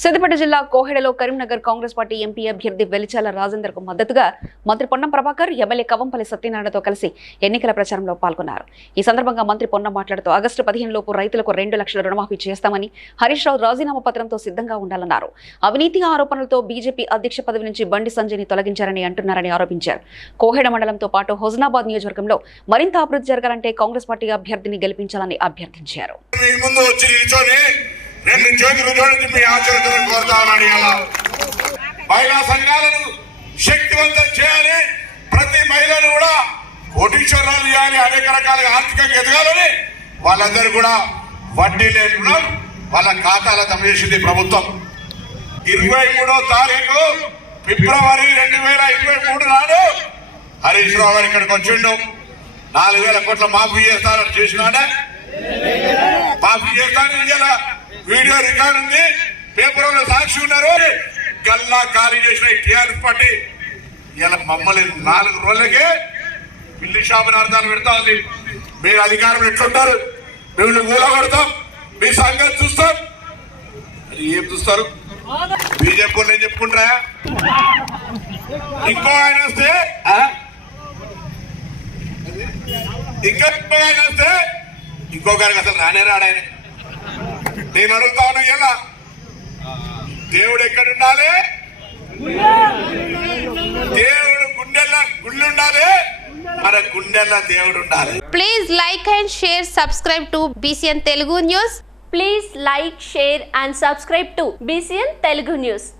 సిద్దిపేట జిల్లా కోహెడలో Karimnagar Congress party MP అభ్యర్థి వెలిచాల రాజేందర్కు మద్దతుగా మంత్రి పొన్నం ప్రభాకర్ ఎమ్మెల్యే కవంపల్లి సత్యనారాయణతో కలిసి ఎన్నికల ప్రచారంలో పాల్గొన్నారు. ఈ సందర్భంగా మంత్రి పొన్నం మాట్లాడుతూ ఆగస్టు పదిహేను లోపు రైతులకు రెండు లక్షల రుణమాఫీ చేస్తామని హరీష్ రావు రాజీనామా పత్రంతో సిద్ధంగా ఉండాలన్నారు. అవినీతి ఆరోపణలతో బీజేపీ అధ్యక్ష పదవి నుంచి బండి సంజయ్ని తొలగించారని అంటున్నారని ఆరోపించారు. కోహెడ మండలంతో పాటు హుజనాబాద్ నియోజకవర్గంలో మరింత అభివృద్ధి జరగాలంటే కాంగ్రెస్ పార్టీ అభ్యర్థిని గెలిపించాలని అభ్యర్థించారు. నేను ముందు వచ్చి నిల్చొని రెండు చేతులు జోడించి ఆచరణను మహిళా సంఘాలను శక్తివంతం చేయాలి. ప్రతి మహిళను కూడా కోటీశ్వరాలు చేయాలి. అనేక రకాలుగా ఆర్థికంగా ఎదగాలని వాళ్ళందరూ కూడా వడ్డీ లేని రుణం వాళ్ళ ఖాతాల జమ చేసింది ప్రభుత్వం. ఇరవై మూడో తారీఖు ఫిబ్రవరి రెండు వేల ఇరవై మూడు నాడు హరీష్ రావు గారు ఇక్కడికి వచ్చిండు. నాలుగు వేల కోట్ల మాఫీ చేస్తారని చేసినాడే? మాఫీ చేస్తాను. ఇలా వీడియో రికార్డ్ ఉంది. పేపర్ సాక్షి ఉన్నారు. గల్లా ఖాళీ చేసిన టీఆర్ఎస్ పార్టీ. ఇలా మమ్మల్ని నాలుగు రోజులకే పిల్లి షాపుని అర్థాలు పెడతా ఉంది. మీరు అధికారం ఎట్లుంటారు? మేము కూలగొడతాం మీ సంగతి చూస్తాం. ఏం చూస్తారు? బీజేపీ వాళ్ళు ఏం చెప్పుకుంటారా? ఇంకో ఆయన వస్తే ఇంకా ఇంకో ఆయన వస్తే ఇంకొకరికి అసలు రానే రాడాయన నేను అడుగుతాను ఎలా? దేవుడు ఎక్కడ ఉండాలి దేవుడు గుండెల్లో గుళ్ళు ఉండాలి మన గుండెల్లో దేవుడు ఉండాలి please like and share subscribe to BCN Telugu news please like share and subscribe to BCN Telugu news